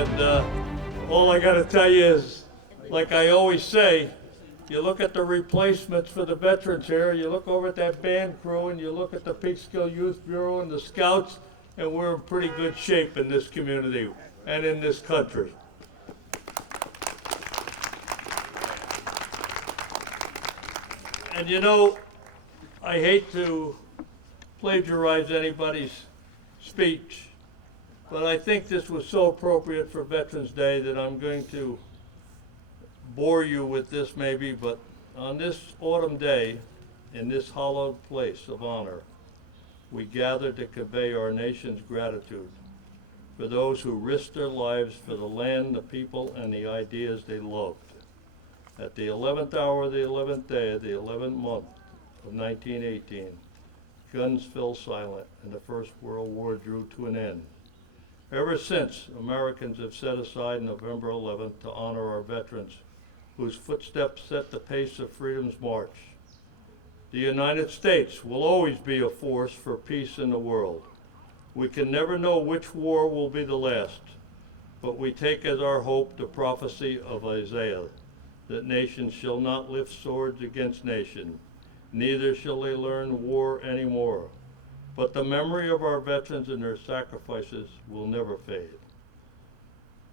And all I got to tell you is, like I always say, you look at the replacements for the veterans here, you look over at that band crew, and you look at the Peekskill Youth Bureau and the Scouts, and we're in pretty good shape in this community and in this country. And you know, I hate to plagiarize anybody's speech, but I think this was so appropriate for Veterans Day that I'm going to bore you with this maybe, but on this autumn day, in this hallowed place of honor, we gather to convey our nation's gratitude for those who risked their lives for the land, the people, and the ideas they loved. At the 11th hour of the 11th day of the 11th month of 1918, guns fell silent and the First World War drew to an end. Ever since, Americans have set aside November 11th to honor our veterans whose footsteps set the pace of freedom's march. The United States will always be a force for peace in the world. We can never know which war will be the last, but we take as our hope the prophecy of Isaiah, that nations shall not lift swords against nation, neither shall they learn war anymore. But the memory of our veterans and their sacrifices will never fade.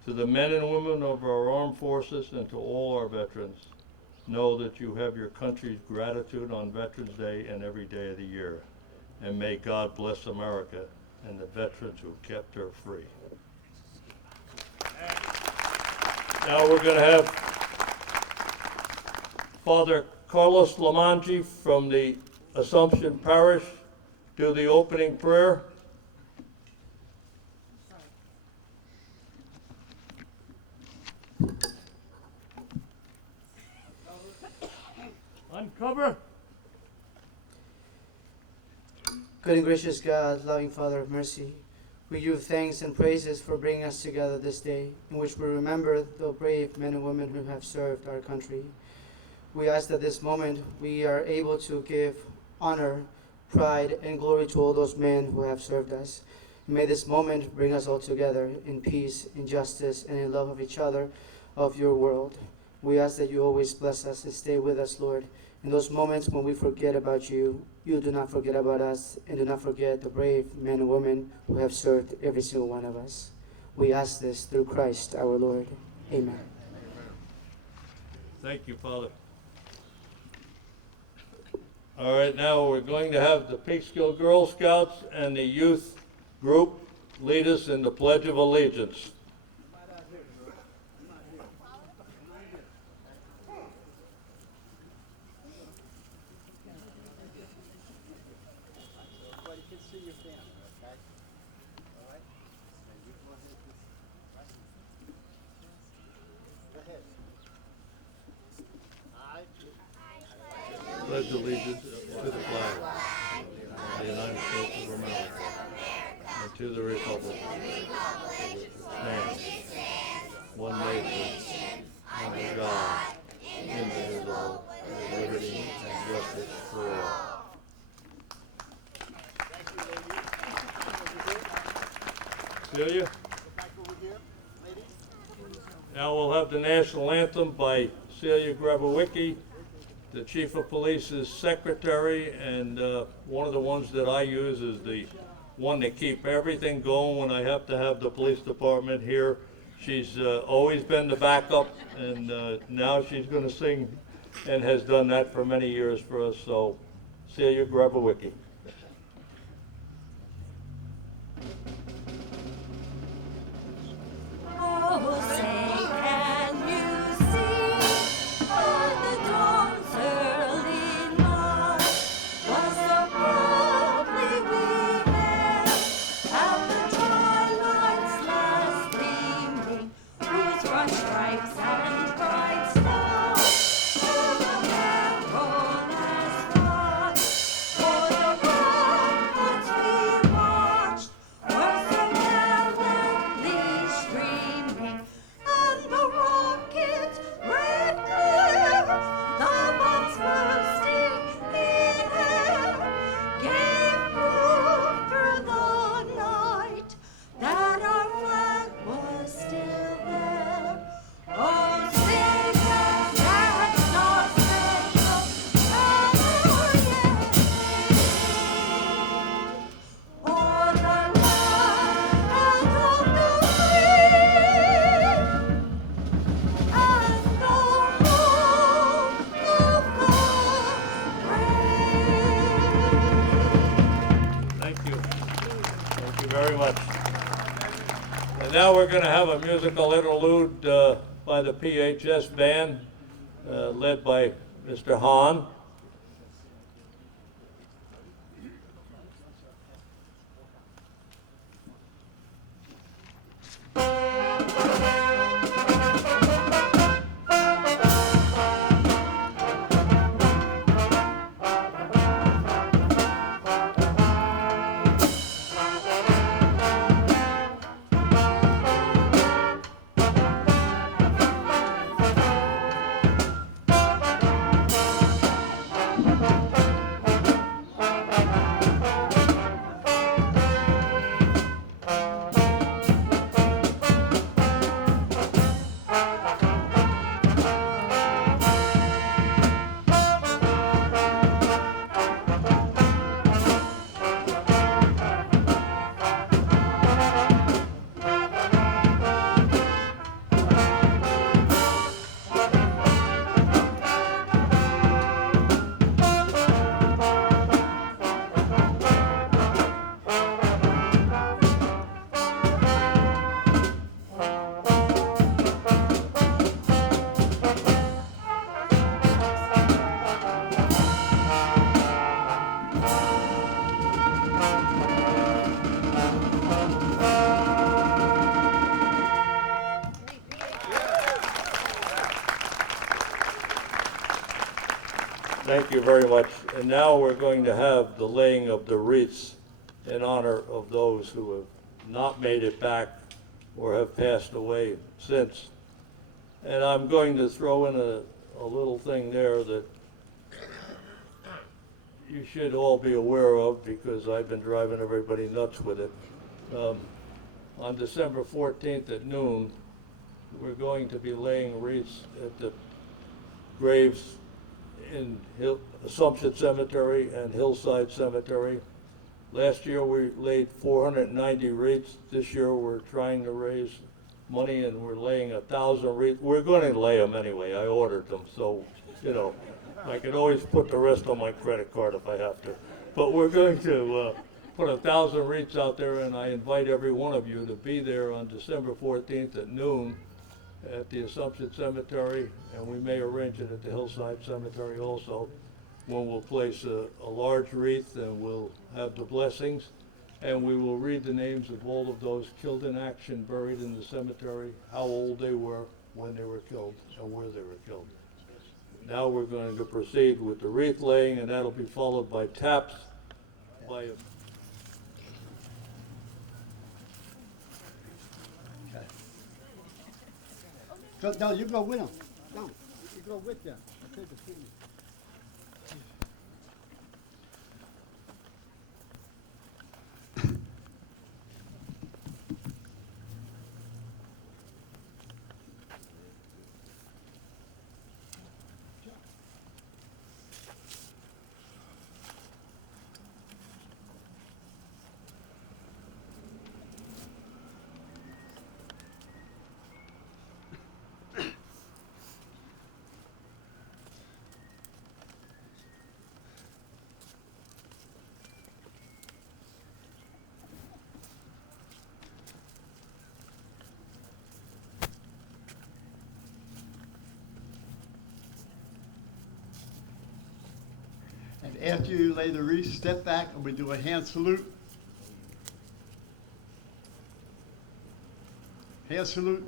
To the men and women of our armed forces and to all our veterans, know that you have your country's gratitude on Veterans Day and every day of the year. And may God bless America and the veterans who kept her free. Now we're going to have Father Carlos Lamangi from the Assumption Parish do the opening prayer. Uncover. Good and gracious God, loving Father of mercy, we give thanks and praises for bringing us together this day, in which we remember the brave men and women who have served our country. We ask that this moment we are able to give honor, pride, and glory to all those men who have served us. May this moment bring us all together in peace, in justice, and in love of each other, of your world. We ask that you always bless us and stay with us, Lord. In those moments when we forget about you, you do not forget about us, and do not forget the brave men and women who have served every single one of us. We ask this through Christ our Lord. Amen. Thank you, Father. All right, now we're going to have the Peekskill Girl Scouts and the youth group lead us in the Pledge of Allegiance. Pledge allegiance to the flag of the United States of America and to the republic for which it stands, one nation, under God, indivisible, with liberty and justice for all. Celia? Now we'll have the national anthem by Celia Grabowicki, the Chief of Police's secretary, and one of the ones that I use is the one to keep everything going when I have to have the police department here. She's always been the backup, and now she's going to sing and has done that for many years for us. So, Celia Grabowicki. That our flag was still we're going to have a musical interlude by the PHS band, led by Mr. Hahn. Thank you very much. And now we're going to have the laying of the wreaths in honor of those who have not made it back or have passed away since. And I'm going to throw in a little thing there that you should all be aware of, because I've been driving everybody nuts with it. On December 14th at noon, we're going to be laying wreaths at the graves in Assumption Cemetery and Hillside Cemetery. Last year we laid 490 wreaths. This year we're trying to raise money and we're laying 1,000 wreaths. We're going to lay them anyway. I ordered them, so you know I can always put the rest on my credit card if I have to. But we're going to put 1,000 wreaths out there, and I invite every one of you to be there on December 14th at noon at the Assumption Cemetery, and we may arrange it at the Hillside Cemetery also, when we'll place a large wreath and we'll have the blessings, and we will read the names of all of those killed in action, buried in the cemetery, how old they were, when they were killed, and where they were killed. Now we're going to proceed with the wreath laying, and that'll be followed by taps by a No, you go with them. No, you go with them. Take the seat. And after you lay the wreath, step back and we do a hand salute. Hand salute.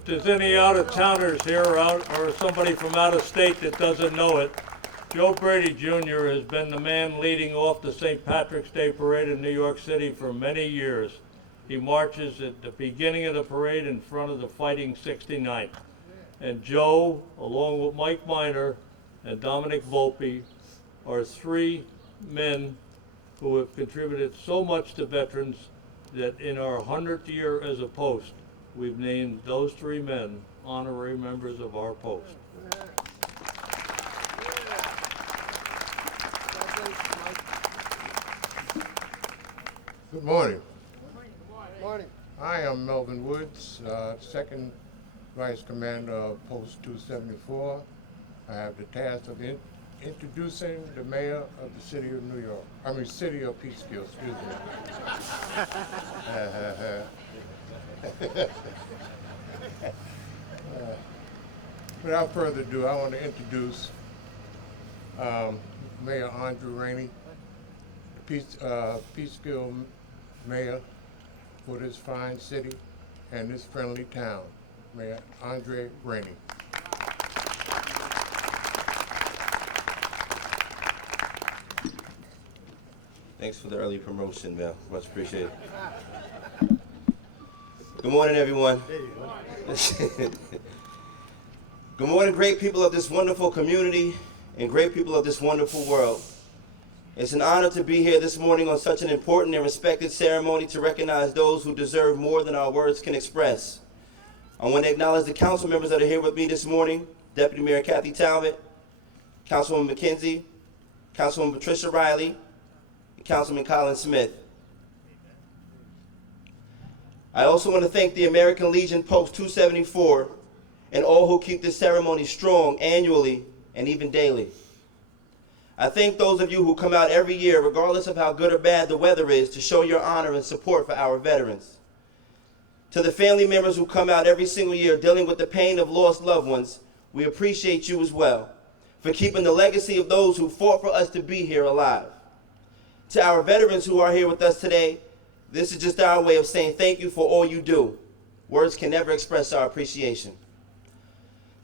If there's any out-of-towners here or somebody from out of state that doesn't know it, Joe Brady Jr. has been the man leading off the St. Patrick's Day Parade in New York City for many years. He marches at the beginning of the parade in front of the Fighting 69th. And Joe, along with Mike Miner and Dominic Volpe, are three men who have contributed so much to veterans that in our 100th year as a post, we've named those three men honorary members of our post. Good morning. Morning. I am Melvin Woods, second vice commander of Post 274. I have the task of introducing the mayor of the city of New York. City of Peekskill, excuse me. Without further ado, I want to introduce Mayor Andre Rainey, the Peekskill mayor for this fine city and this friendly town, Mayor Andre Rainey. Thanks for the early promotion, Mel. Much appreciated. Good morning, everyone. Good morning, great people of this wonderful community and great people of this wonderful world. It's an honor to be here this morning on such an important and respected ceremony to recognize those who deserve more than our words can express. I want to acknowledge the council members that are here with me this morning, Deputy Mayor Kathy Talbot, Councilwoman McKenzie, Councilwoman Patricia Riley, and Councilman Colin Smith. I also want to thank the American Legion Post 274 and all who keep this ceremony strong annually and even daily. I thank those of you who come out every year, regardless of how good or bad the weather is, to show your honor and support for our veterans. To the family members who come out every single year dealing with the pain of lost loved ones, we appreciate you as well for keeping the legacy of those who fought for us to be here alive. To our veterans who are here with us today, this is just our way of saying thank you for all you do. Words can never express our appreciation.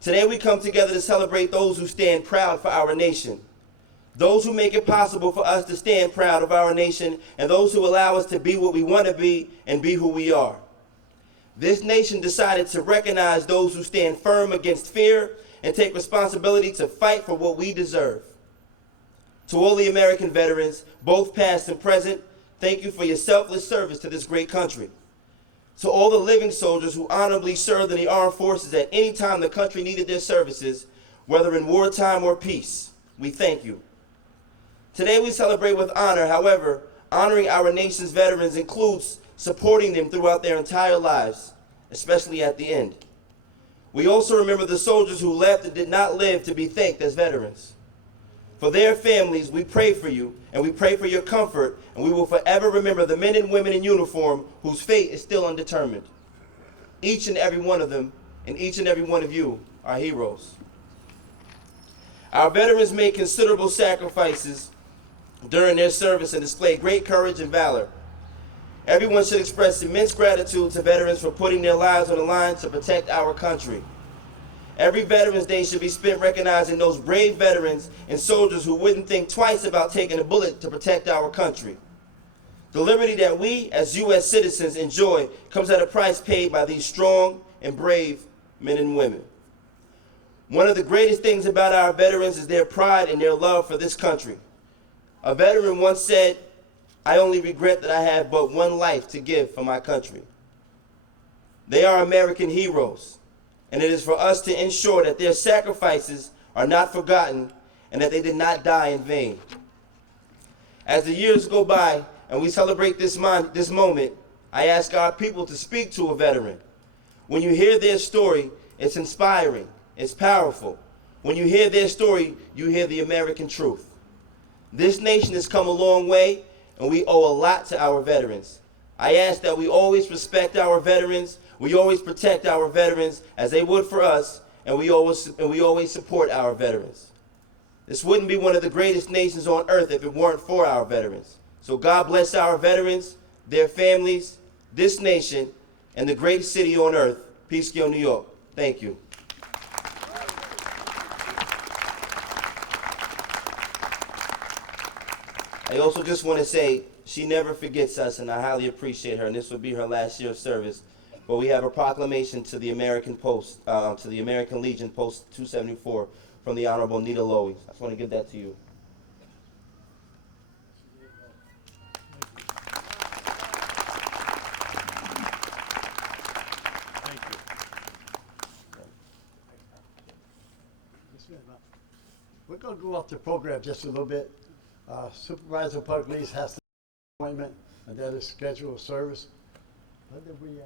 Today we come together to celebrate those who stand proud for our nation, those who make it possible for us to stand proud of our nation, and those who allow us to be what we want to be and be who we are. This nation decided to recognize those who stand firm against fear and take responsibility to fight for what we deserve. To all the American veterans, both past and present, thank you for your selfless service to this great country. To all the living soldiers who honorably served in the armed forces at any time the country needed their services, whether in wartime or peace, we thank you. Today we celebrate with honor. However, honoring our nation's veterans includes supporting them throughout their entire lives, especially at the end. We also remember the soldiers who left and did not live to be thanked as veterans. For their families, we pray for you, and we pray for your comfort, and we will forever remember the men and women in uniform whose fate is still undetermined. Each and every one of them, and each and every one of you, are heroes. Our veterans made considerable sacrifices during their service and displayed great courage and valor. Everyone should express immense gratitude to veterans for putting their lives on the line to protect our country. Every Veterans Day should be spent recognizing those brave veterans and soldiers who wouldn't think twice about taking a bullet to protect our country. The liberty that we, as U.S. citizens, enjoy comes at a price paid by these strong and brave men and women. One of the greatest things about our veterans is their pride and their love for this country. A veteran once said, "I only regret that I have but one life to give for my country." They are American heroes, and it is for us to ensure that their sacrifices are not forgotten and that they did not die in vain. As the years go by and we celebrate this moment, I ask our people to speak to a veteran. When you hear their story, it's inspiring, it's powerful. When you hear their story, you hear the American truth. This nation has come a long way, and we owe a lot to our veterans. I ask that we always respect our veterans, we always protect our veterans as they would for us, and we always support our veterans. This wouldn't be one of the greatest nations on earth if it weren't for our veterans. So God bless our veterans, their families, this nation, and the greatest city on earth, Peekskill, New York. Thank you. I also just want to say she never forgets us, and I highly appreciate her. And this will be her last year of service. But we have a proclamation to the American Post, to the American Legion Post 274 from the Honorable Nita Lowy. I just want to give that to you. We're going to go off the program just a little bit. Supervisor Park Lease has the appointment, and that is scheduled service. When did we, you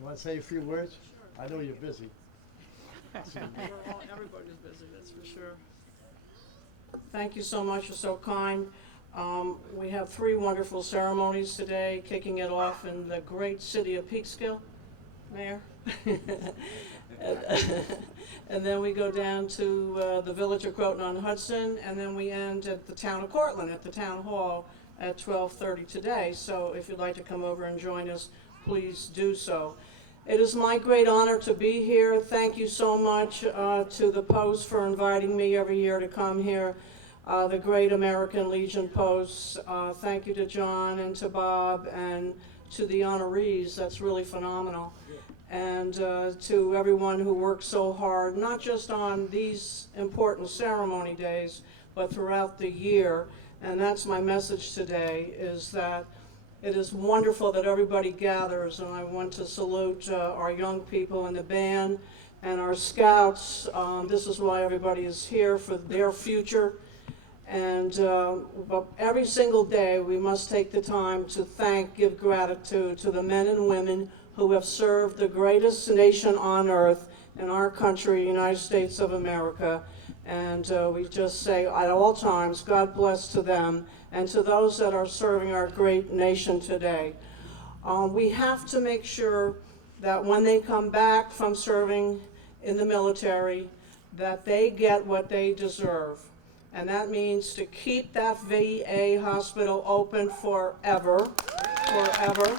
want to say a few words? Sure. I know you're busy. Everybody's busy, that's for sure. Thank you so much, you're so kind. We have 3 wonderful ceremonies today, kicking it off in the great city of Peekskill, Mayor. And then we go down to the village of Croton-on-Hudson, and then we end at the town of Cortland at the town hall at 12:30 today. So if you'd like to come over and join us, please do so. It is my great honor to be here. Thank you so much to the Post for inviting me every year to come here. The great American Legion Post. Thank you to John and to Bob and to the honorees. That's really phenomenal. And to everyone who works so hard, not just on these important ceremony days, but throughout the year. And that's my message today, is that it is wonderful that everybody gathers, and I want to salute our young people in the band and our scouts. This is why everybody is here, for their future. And but every single day we must take the time to give gratitude to the men and women who have served the greatest nation on earth in our country, United States of America. And we just say at all times, God bless to them and to those that are serving our great nation today. We have to make sure that when they come back from serving in the military, that they get what they deserve. And that means to keep that VA hospital open forever, forever.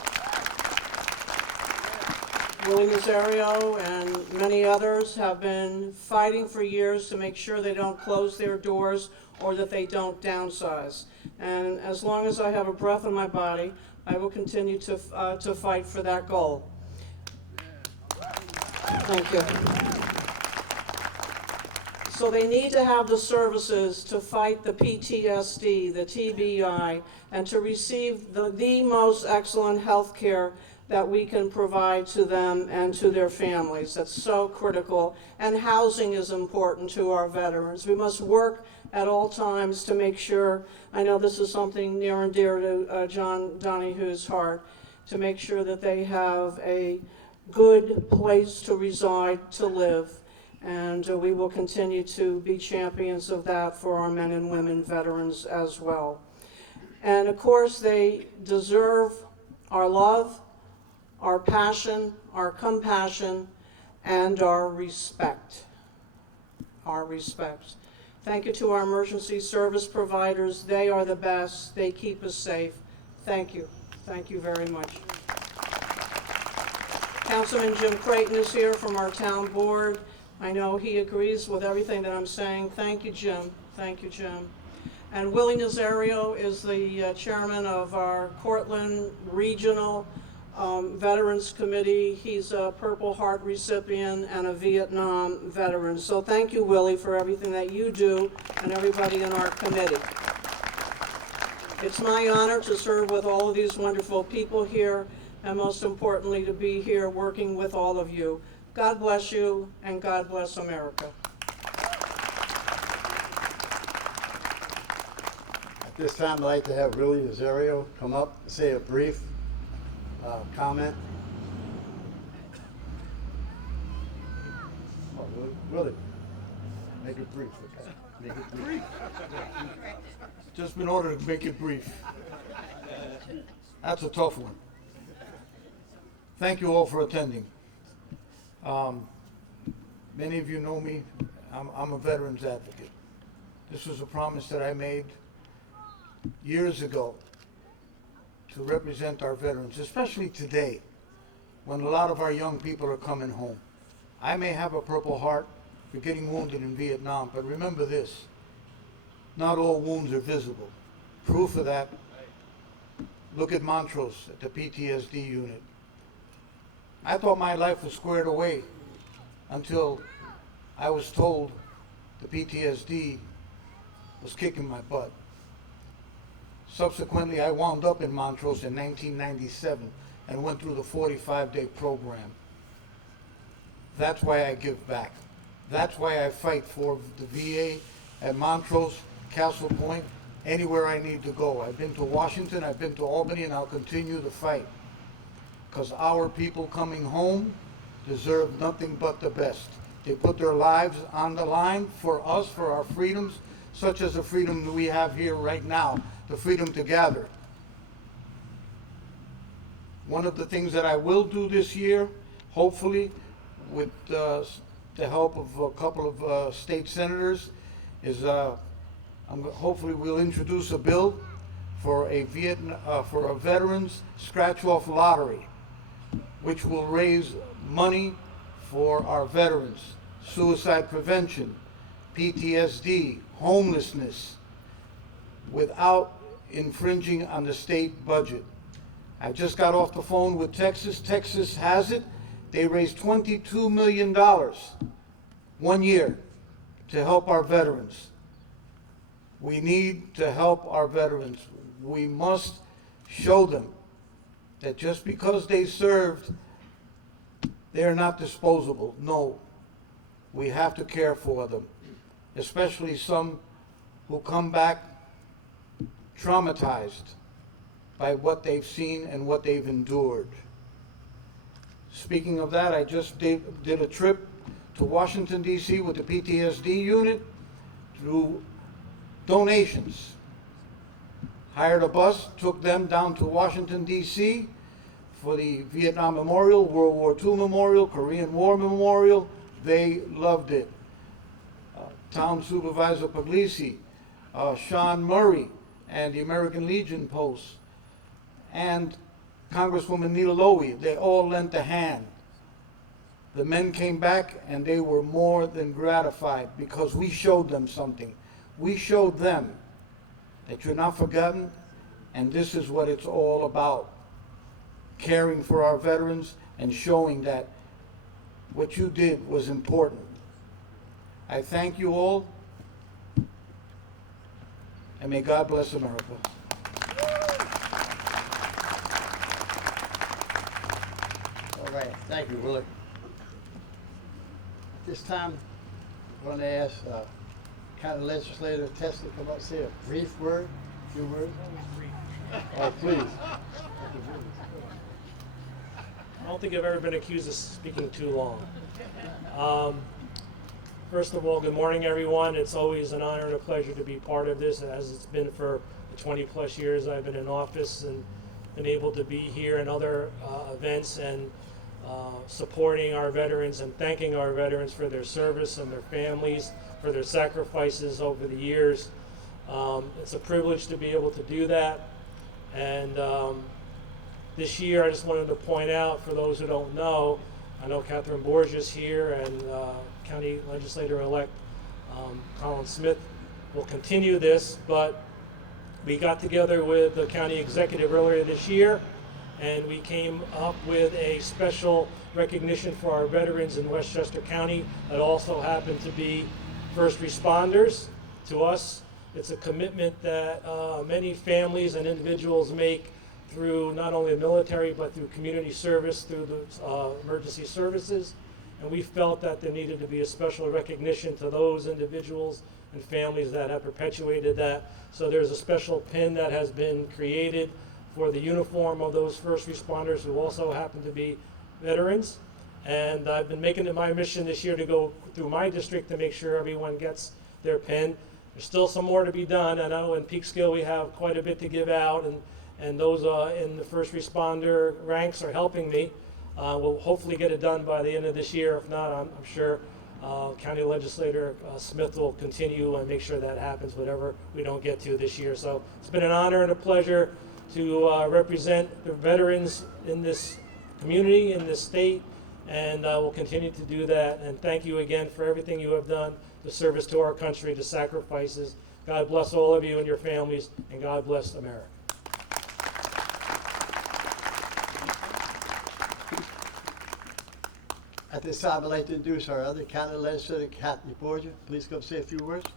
Willie Nazario and many others have been fighting for years to make sure they don't close their doors or that they don't downsize. And as long as I have a breath in my body, I will continue to fight for that goal. Thank you. So they need to have the services to fight the PTSD, the TBI, and to receive the most excellent health care that we can provide to them and to their families. That's so critical. And housing is important to our veterans. We must work at all times to make sure, I know this is something near and dear to John Donahue's heart, to make sure that they have a good place to reside, to live. And we will continue to be champions of that for our men and women veterans as well. And of course, they deserve our love, our passion, our compassion, and our respect. Our respect. Thank you to our emergency service providers. They are the best. They keep us safe. Thank you. Thank you very much. Councilman Jim Creighton is here from our town board. I know he agrees with everything that I'm saying. Thank you, Jim. Thank you, Jim. And Willie Nazario is the chairman of our Cortland Regional Veterans Committee. He's a Purple Heart recipient and a Vietnam veteran. So thank you, Willie, for everything that you do and everybody in our committee. It's my honor to serve with all of these wonderful people here, and most importantly, to be here working with all of you. God bless you, and God bless America. At this time, I'd like to have Willie Nazario come up and say a brief comment. Oh, Willie, make it brief, okay? Make it brief. Just in order to make it brief. That's a tough one. Thank you all for attending. Many of you know me. I'm a veterans advocate. This was a promise that I made years ago to represent our veterans, especially today when a lot of our young people are coming home. I may have a Purple Heart for getting wounded in Vietnam, but remember this, not all wounds are visible. Proof of that, look at Montrose at the PTSD unit. I thought my life was squared away until I was told the PTSD was kicking my butt. Subsequently, I wound up in Montrose in 1997 and went through the 45-day program. That's why I give back. That's why I fight for the VA at Montrose, Castle Point, anywhere I need to go. I've been to Washington, I've been to Albany, and I'll continue to fight. Because our people coming home deserve nothing but the best. They put their lives on the line for us, for our freedoms, such as the freedom that we have here right now, the freedom to gather. One of the things that I will do this year, hopefully, with the help of a couple of state senators, is hopefully we'll introduce a bill for a veterans scratch-off lottery, which will raise money for our veterans, suicide prevention, PTSD, homelessness, without infringing on the state budget. I just got off the phone with Texas. Texas has it. They raised $22 million 1 year to help our veterans. We need to help our veterans. We must show them that just because they served, they are not disposable. No, we have to care for them, especially some who come back traumatized by what they've seen and what they've endured. Speaking of that, I just did a trip to Washington, D.C. with the PTSD unit through donations. Hired a bus, took them down to Washington, D.C. for the Vietnam Memorial, World War II Memorial, Korean War Memorial. They loved it. Town Supervisor Puglisi, Sean Murray, and the American Legion Post, and Congresswoman Nina Lowy, they all lent a hand. The men came back and they were more than gratified because we showed them something. We showed them that you're not forgotten, and this is what it's all about. Caring for our veterans and showing that what you did was important. I thank you all, and may God bless America. All right, thank you, Willard. This time, I'm going to ask County Legislator Tess to come up and say a brief word, few words. Oh, please. I don't think I've ever been accused of speaking too long. First of all, good morning, everyone. It's always an honor and a pleasure to be part of this, as it's been for the 20-plus years I've been in office and been able to be here and other events and supporting our veterans and thanking our veterans for their service and their families for their sacrifices over the years. It's a privilege to be able to do that. And this year, I just wanted to point out, for those who don't know, I know Catherine Borges here and County Legislator-elect Colin Smith will continue this, but we got together with the county executive earlier this year, and we came up with a special recognition for our veterans in Westchester County that also happen to be first responders. To us, it's a commitment that many families and individuals make through not only the military but through community service, through the emergency services. And we felt that there needed to be a special recognition to those individuals and families that have perpetuated that. So there's a special pin that has been created for the uniform of those first responders who also happen to be veterans. And I've been making it my mission this year to go through my district to make sure everyone gets their pin. There's still some more to be done. I know in Peekskill we have quite a bit to give out, and those in the first responder ranks are helping me. We'll hopefully get it done by the end of this year. If not, I'm sure County Legislator Smith will continue and make sure that happens, whatever we don't get to this year. So it's been an honor and a pleasure to represent the veterans in this community, in this state, and I will continue to do that. And thank you again for everything you have done, the service to our country, the sacrifices. God bless all of you and your families, and God bless America. At this time, I'd like to introduce our other county legislator, Kathy Borgia. Please come say a few words.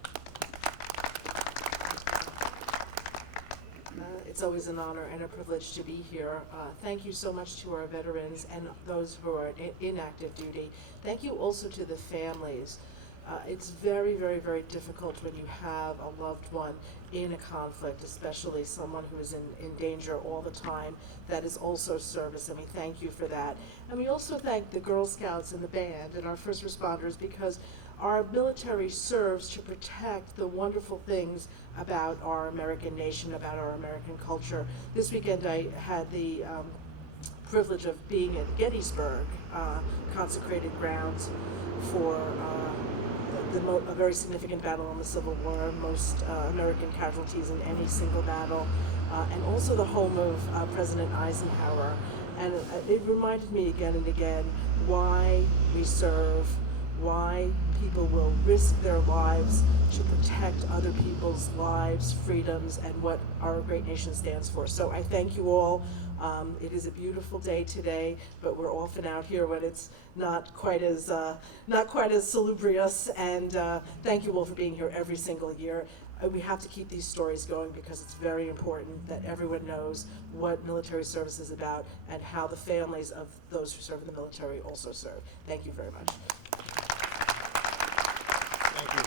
It's always an honor and a privilege to be here. Thank you so much to our veterans and those who are in active duty. Thank you also to the families. It's very, very, very difficult when you have a loved one in a conflict, especially someone who is in danger all the time. That is also service, and we thank you for that. And we also thank the Girl Scouts and the band and our first responders, because our military serves to protect the wonderful things about our American nation, about our American culture. This weekend I had the privilege of being at Gettysburg, consecrated grounds for a very significant battle in the Civil War, most American casualties in any single battle, and also the home of President Eisenhower. And it reminded me again and again why we serve, why people will risk their lives to protect other people's lives, freedoms, and what our great nation stands for. So I thank you all. It is a beautiful day today, but we're often out here when it's not quite as salubrious. And thank you all for being here every single year. We have to keep these stories going because it's very important that everyone knows what military service is about and how the families of those who serve in the military also serve. Thank you very much. Thank you.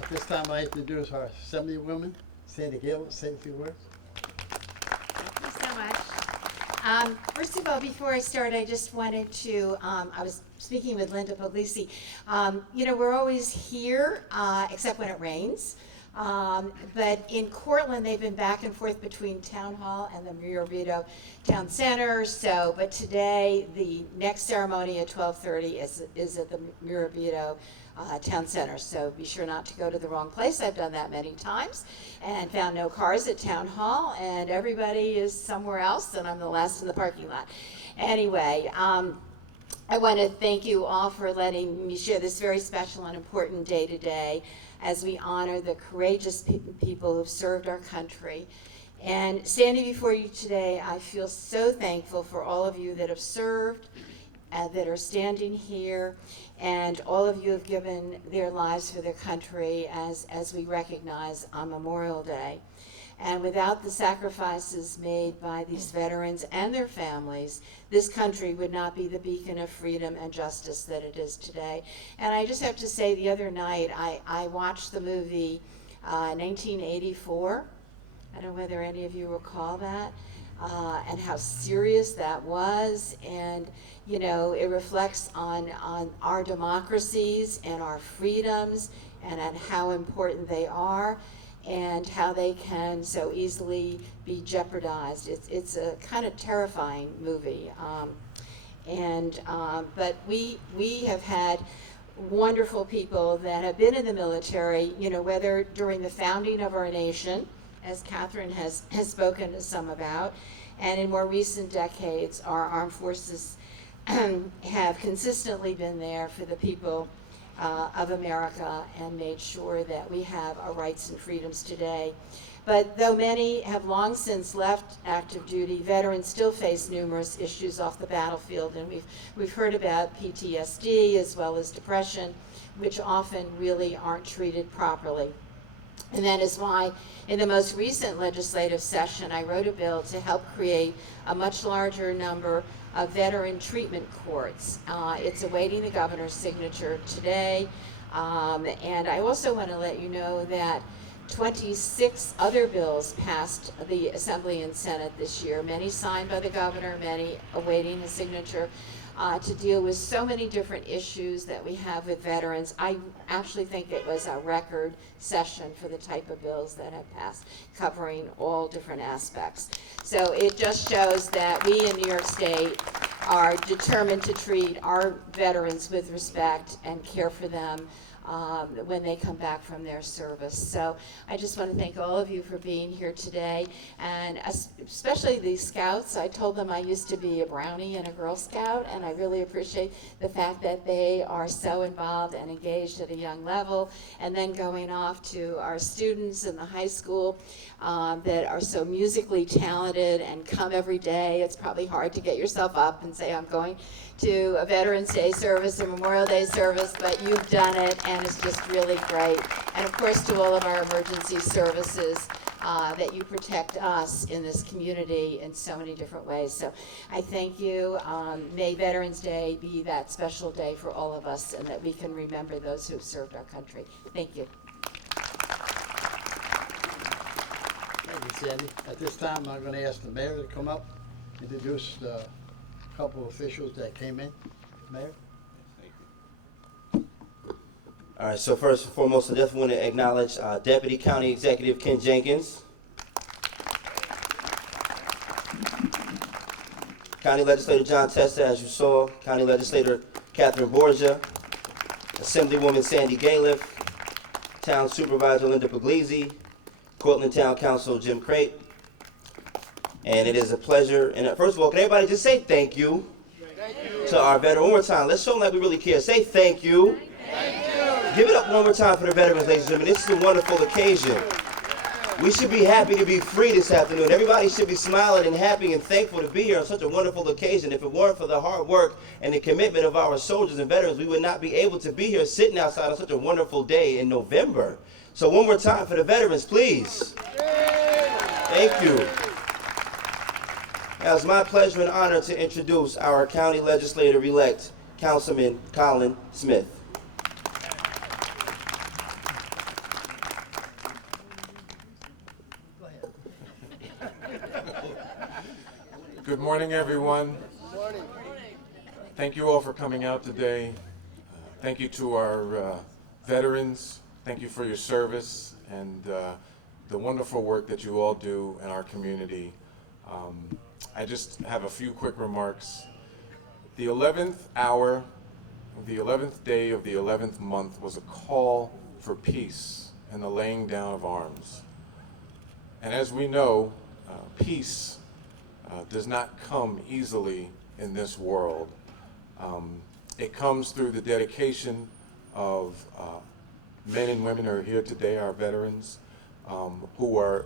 At this time, I'd like to introduce our Assemblywoman, Sandy Gale. Say a few words. Thank you so much. First of all, before I start, I just wanted to, I was speaking with Linda Puglisi. We're always here, except when it rains. But in Cortland, they've been back and forth between Town Hall and the Murrieta Town Center. But today, the next ceremony at 12:30 is at the Murrieta Town Center. So be sure not to go to the wrong place. I've done that many times and found no cars at Town Hall, and everybody is somewhere else, and I'm the last in the parking lot. Anyway, I want to thank you all for letting me share this very special and important day today as we honor the courageous people who've served our country. And standing before you today, I feel so thankful for all of you that have served, that are standing here, and all of you have given their lives for their country as we recognize on Memorial Day. And without the sacrifices made by these veterans and their families, this country would not be the beacon of freedom and justice that it is today. And I just have to say, the other night, I watched the movie 1984. I don't know whether any of you recall that, and how serious that was. And, it reflects on our democracies and our freedoms and on how important they are, and how they can so easily be jeopardized. It's a kind of terrifying movie. But we have had wonderful people that have been in the military, whether during the founding of our nation, as Catherine has spoken to some about, and in more recent decades, our armed forces have consistently been there for the people of America and made sure that we have our rights and freedoms today. But though many have long since left active duty, veterans still face numerous issues off the battlefield, and we've heard about PTSD as well as depression, which often really aren't treated properly. And that is why in the most recent legislative session, I wrote a bill to help create a much larger number of veteran treatment courts. It's awaiting the governor's signature today. And I also want to let you know that 26 other bills passed the Assembly and Senate this year, many signed by the governor, many awaiting his signature, to deal with so many different issues that we have with veterans. I actually think it was a record session for the type of bills that have passed, covering all different aspects. So it just shows that we in New York State are determined to treat our veterans with respect and care for them when they come back from their service. So I just want to thank all of you for being here today, and especially the Scouts. I told them I used to be a Brownie and a Girl Scout, and I really appreciate the fact that they are so involved and engaged at a young level, and then going off to our students in the high school that are so musically talented and come every day. It's probably hard to get yourself up and say, I'm going to a Veterans Day service or Memorial Day service, but you've done it, and it's just really great. And of course, to all of our emergency services, that you protect us in this community in so many different ways. So I thank you. May Veterans Day be that special day for all of us, and that we can remember those who have served our country. Thank you. Thank you, Sandy. At this time, I'm going to ask the mayor to come up, introduce the couple of officials that came in. Mayor? All right, so first and foremost, I definitely want to acknowledge Deputy County Executive Ken Jenkins, County Legislator John Testa, as you saw, County Legislator Catherine Borgia, Assemblywoman Sandy Galiff, Town Supervisor Linda Puglisi, Cortland Town Council Jim Crate, and it is a pleasure. And first of all, can everybody just say thank you, to our veteran one more time? Let's show them like we really care. Say thank you. Give it up one more time for the veterans, ladies and gentlemen. This is a wonderful occasion. We should be happy to be free this afternoon. Everybody should be smiling and happy and thankful to be here on such a wonderful occasion. If it weren't for the hard work and the commitment of our soldiers and veterans, we would not be able to be here sitting outside on such a wonderful day in November. So one more time for the veterans, please. Thank you. Now, it's my pleasure and honor to introduce our County Legislator-elect, Councilman Colin Smith. Good morning, everyone. Thank you all for coming out today. Thank you to our veterans. Thank you for your service and the wonderful work that you all do in our community. I just have a few quick remarks. The 11th hour, the 11th day of the 11th month was a call for peace and the laying down of arms. And as we know, peace does not come easily in this world. It comes through the dedication of men and women who are here today, our veterans, who are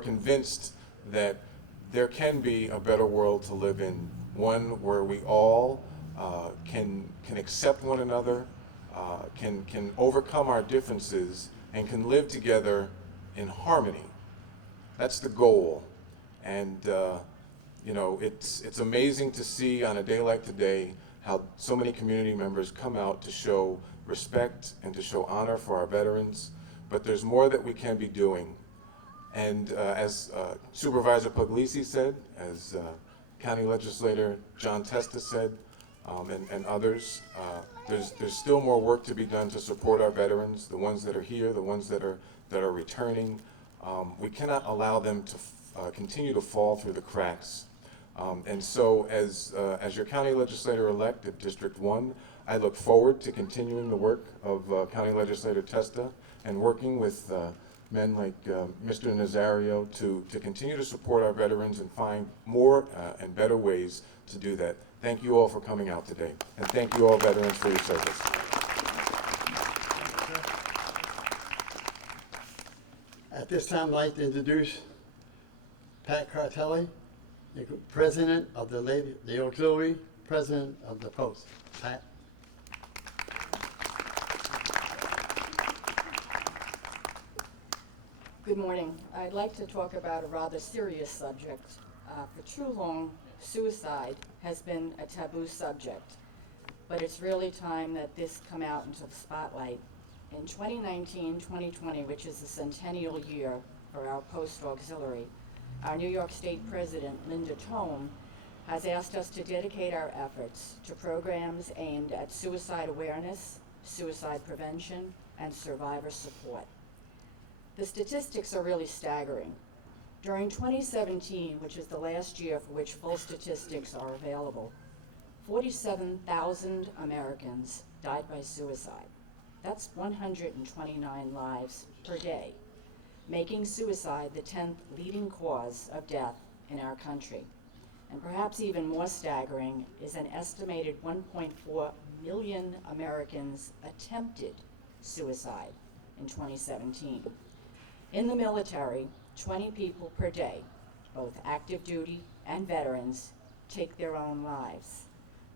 convinced that there can be a better world to live in, one where we all can accept one another, can overcome our differences, and can live together in harmony. That's the goal. And you know, it's amazing to see on a day like today how so many community members come out to show respect and to show honor for our veterans. But there's more that we can be doing. And as Supervisor Puglisi said, as County Legislator John Testa said, and others, there's still more work to be done to support our veterans, the ones that are here, the ones that are returning. We cannot allow them to continue to fall through the cracks. And so as your county legislator-elect at District 1, I look forward to continuing the work of County Legislator Testa and working with men like Mr. Nazario to continue to support our veterans and find more and better ways to do that. Thank you all for coming out today. And thank you all veterans for your service. At this time, I'd like to introduce Pat Cartelli, the president of the auxiliary president of the post. Pat. Good morning. I'd like to talk about a rather serious subject. For too long, suicide has been a taboo subject, but it's really time that this come out into the spotlight. In 2019-2020, which is the centennial year for our post auxiliary, our New York State President, Linda Tome, has asked us to dedicate our efforts to programs aimed at suicide awareness, suicide prevention, and survivor support. The statistics are really staggering. During 2017, which is the last year for which full statistics are available, 47,000 Americans died by suicide. That's 129 lives per day, making suicide the 10th leading cause of death in our country. And perhaps even more staggering is an estimated 1.4 million Americans attempted suicide in 2017. In the military, 20 people per day, both active duty and veterans, take their own lives.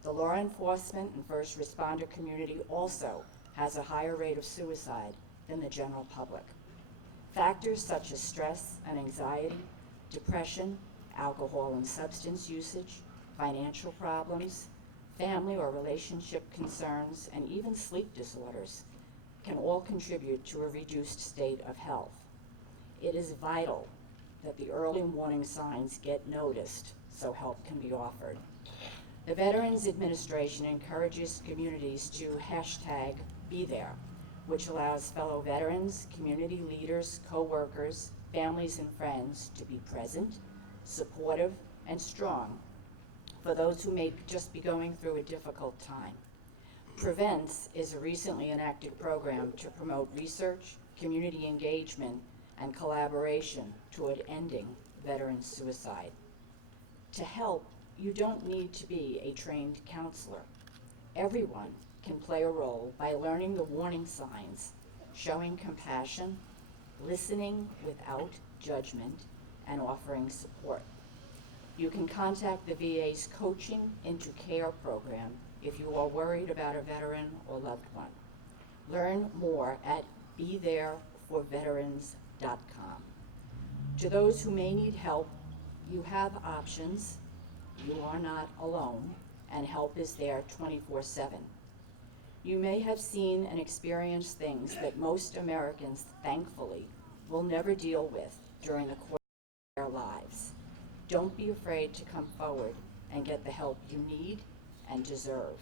The law enforcement and first responder community also has a higher rate of suicide than the general public. Factors such as stress and anxiety, depression, alcohol and substance usage, financial problems, family or relationship concerns, and even sleep disorders can all contribute to a reduced state of health. It is vital that the early warning signs get noticed so help can be offered. The Veterans Administration encourages communities to #BeThere, which allows fellow veterans, community leaders, co-workers, families, and friends to be present, supportive, and strong for those who may just be going through a difficult time. Prevents is a recently enacted program to promote research, community engagement, and collaboration toward ending veteran suicide. To help, you don't need to be a trained counselor. Everyone can play a role by learning the warning signs, showing compassion, listening without judgment, and offering support. You can contact the VA's Coaching into Care program if you are worried about a veteran or loved one. Learn more at bethereforveterans.com. To those who may need help, you have options. You are not alone, and help is there 24/7. You may have seen and experienced things that most Americans, thankfully, will never deal with during the course of their lives. Don't be afraid to come forward and get the help you need and deserve.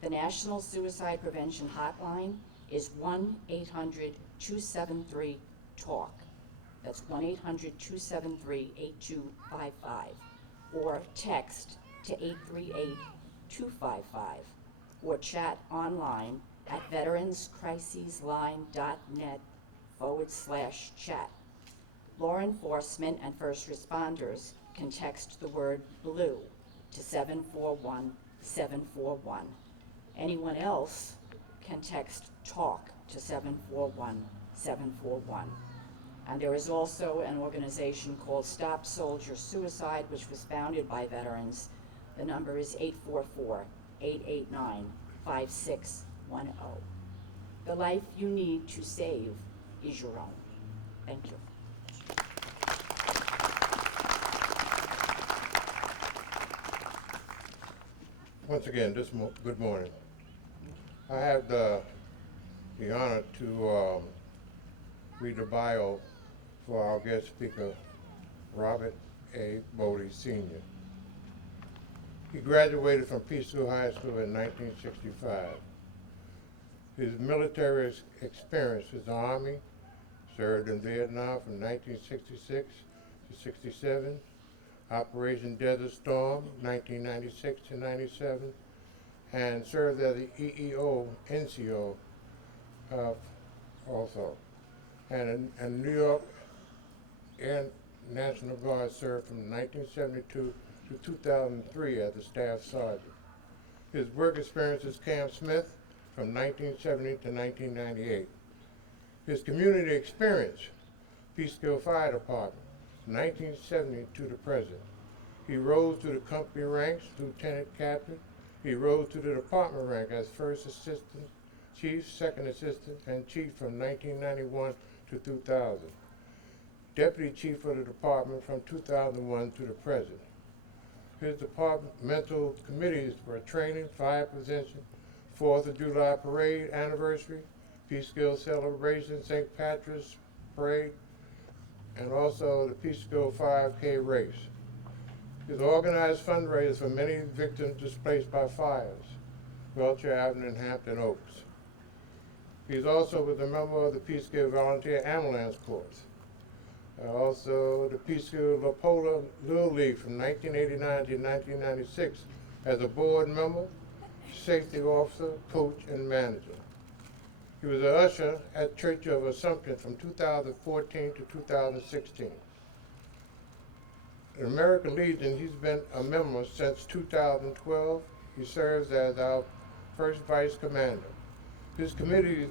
The National Suicide Prevention Hotline is 1-800-273-TALK. That's 1-800-273-8255. Or text to 838-255. Or chat online at veteranscrisisline.net/chat. Law enforcement and first responders can text the word BLUE to 741-741. Anyone else can text TALK to 741-741. And there is also an organization called Stop Soldier Suicide, which was founded by veterans. The number is 844-889-5610. The life you need to save is your own. Thank you. Once again, good morning. I have the honor to read the bio for our guest speaker, Robert A. Bodie, Sr. He graduated from Peekskill High School in 1965. His military experience is the Army, served in Vietnam from 1966 to 67, Operation Desert Storm, 1996 to 97, and served as the EEO, NCO also. And in New York Air National Guard served from 1972 to 2003 as a staff sergeant. His work experience is Camp Smith from 1970 to 1998. His community experience, Peekskill Fire Department, 1970 to the present. He rose to the company ranks, lieutenant captain. He rose to the department rank as first assistant chief, second assistant, and chief from 1991 to 2000. Deputy chief of the department from 2001 to the present. His departmental committees were training, fire prevention, 4th of July parade anniversary, Peekskill celebration, St. Patrick's parade, and also the Peekskill 5K race. He's organized fundraisers for many victims displaced by fires, Welcher Avenue and Hampton Oaks. He's also was a member of the Peekskill Volunteer Ambulance Corps. Also the Peekskill La Pola Little League from 1989 to 1996 as a board member, safety officer, coach, and manager. He was an usher at Church of Assumption from 2014 to 2016. In American Legion, he's been a member since 2012. He serves as our first vice commander. His committees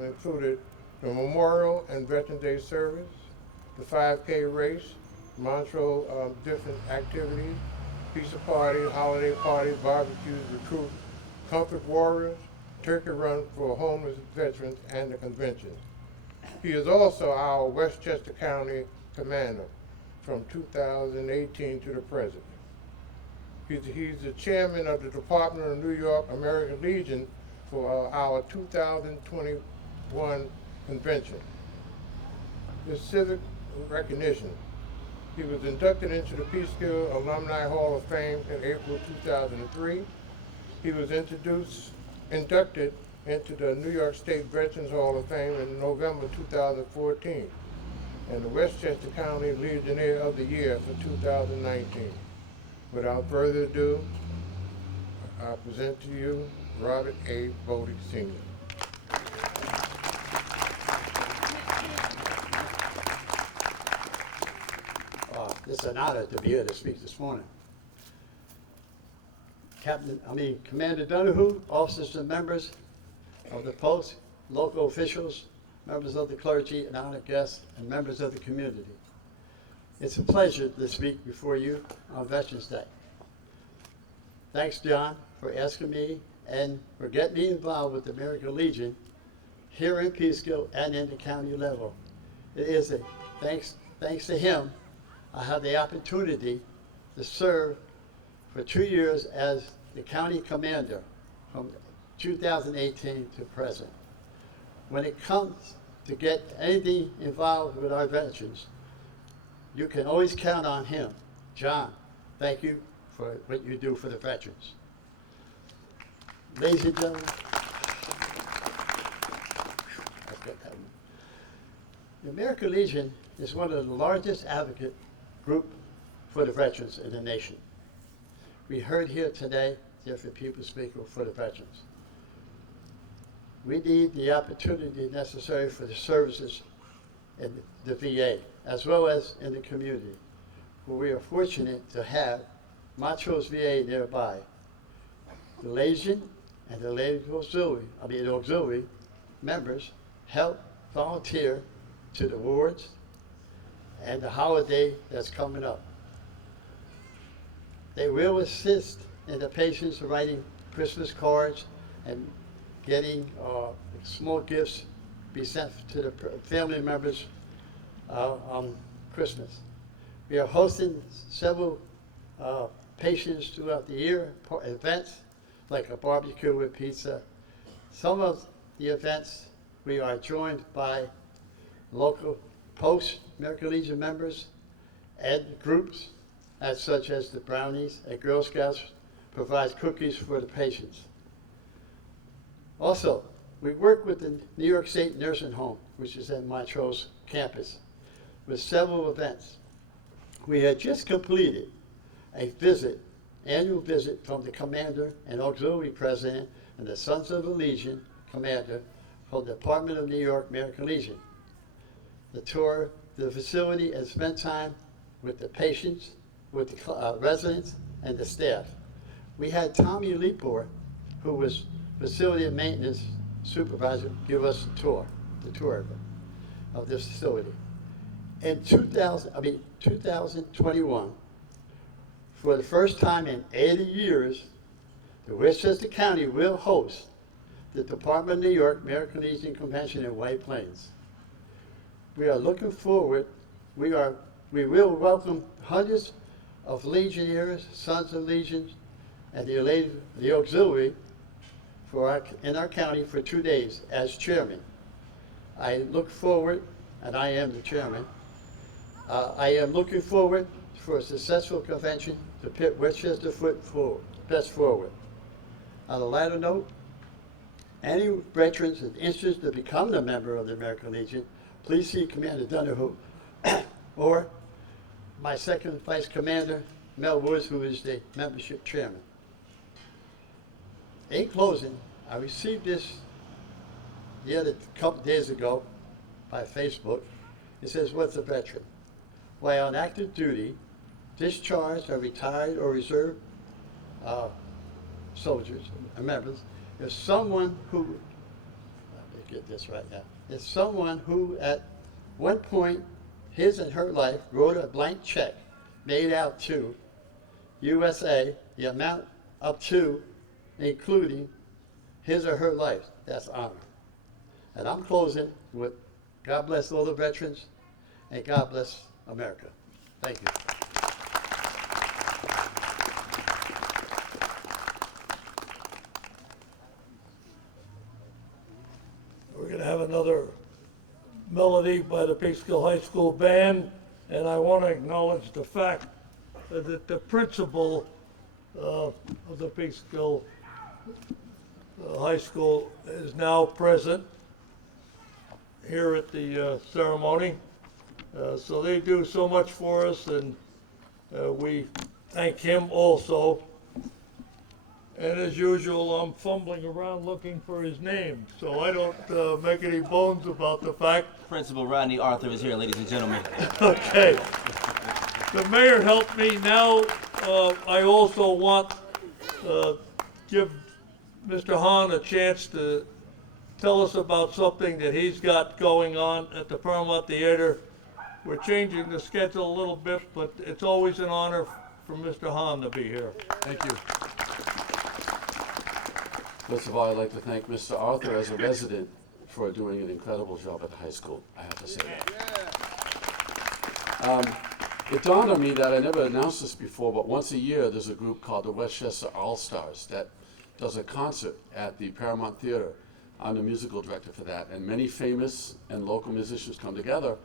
included the Memorial and Veterans Day service, the 5K race, Montreux different activities, pizza parties, holiday parties, barbecues, recruit, comfort warriors, turkey run for homeless veterans, and the convention. He is also our Westchester County commander from 2018 to the present. He's the chairman of the Department of New York American Legion for our 2021 convention. His civic recognition. He was inducted into the Peekskill Alumni Hall of Fame in April 2003. He was inducted into the New York State Veterans Hall of Fame in November 2014, and the Westchester County Legionnaire of the Year for 2019. Without further ado, I present to you Robert A. Bodie, Sr. It's an honor to be here to speak this morning. Commander Donahue, officers and members of the post, local officials, members of the clergy, and honored guests, and members of the community. It's a pleasure to speak before you on Veterans Day. Thanks, John, for asking me and for getting me involved with the American Legion here in Peekskill and in the county level. It is thanks to him, I have the opportunity to serve for 2 years as the county commander from 2018 to present. When it comes to get anything involved with our veterans, you can always count on him. John, thank you for what you do for the veterans. Ladies and gentlemen, the American Legion is one of the largest advocate group for the veterans in the nation. We heard here today different people speaking for the veterans. We need the opportunity necessary for the services in the VA, as well as in the community, where we are fortunate to have Montreux VA nearby. The Legion and the auxiliary members help volunteer to the wards and the holiday that's coming up. They will assist in the patients writing Christmas cards and getting small gifts be sent to the family members on Christmas. We are hosting several patients throughout the year, events like a barbecue with pizza. Some of the events we are joined by local post American Legion members and groups such as the Brownies and Girl Scouts provide cookies for the patients. Also, we work with the New York State Nursing Home, which is in Montreux campus, with several events. We had just completed a annual visit from the commander and auxiliary president and the Sons of the Legion commander from the Department of New York American Legion. The tour the facility and spent time with the patients, with the residents, and the staff. We had Tommy Lepore, who was facility and maintenance supervisor, give us the tour of this facility. In 2021, for the first time in 80 years, the Westchester County will host the Department of New York American Legion Convention in White Plains. We are looking forward. We will welcome hundreds of Legionnaires, Sons of Legions, and the auxiliary in our county for 2 days as chairman. I look forward, and I am the chairman. I am looking forward for a successful convention to put Westchester best forward. On a lighter note, any veterans interested to become a member of the American Legion, please see Commander Donahue or my second vice commander, Mel Woods, who is the membership chairman. In closing, I received this couple days ago by Facebook. It says, what's a veteran? While on active duty, discharged or retired or reserve soldiers and members is someone who, let me get this right now, is someone who at one point his and her life wrote a blank check made out to USA, the amount up to, including his or her life. That's honor. And I'm closing with God bless all the veterans and God bless America. Thank you. We're going to have another melody by the Peekskill High School Band, and I want to acknowledge the fact that the principal of the Peekskill High School is now present here at the ceremony. So they do so much for us, and we thank him also. And as usual, I'm fumbling around looking for his name, so I don't make any bones about the fact. Principal Rodney Arthur is here, ladies and gentlemen. Okay. The mayor helped me. Now I also want give Mr. Hahn a chance to tell us about something that he's got going on at the Paramount Theater. We're changing the schedule a little bit, but it's always an honor for Mr. Hahn to be here. Thank you. First of all, I'd like to thank Mr. Arthur as a resident for doing an incredible job at the high school. I have to say that. It dawned on me that I never announced this before, but once a year there's a group called the Westchester All-Stars that does a concert at the Paramount Theater. I'm the musical director for that, and many famous and local musicians come together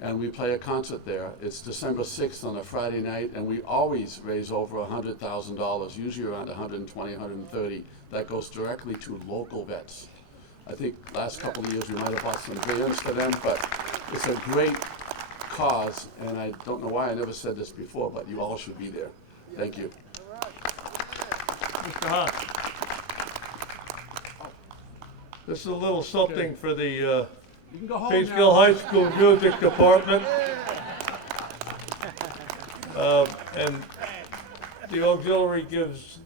and we play a concert there. It's December 6th on a Friday night, and we always raise over $100,000, usually around 120, 130. That goes directly to local vets. I think last couple of years we might have bought some vans for them, but it's a great cause, and I don't know why I never said this before, but you all should be there. Thank you. Mr. Hahn. This is a little something for the Peekskill High School Music Department. And the auxiliary gives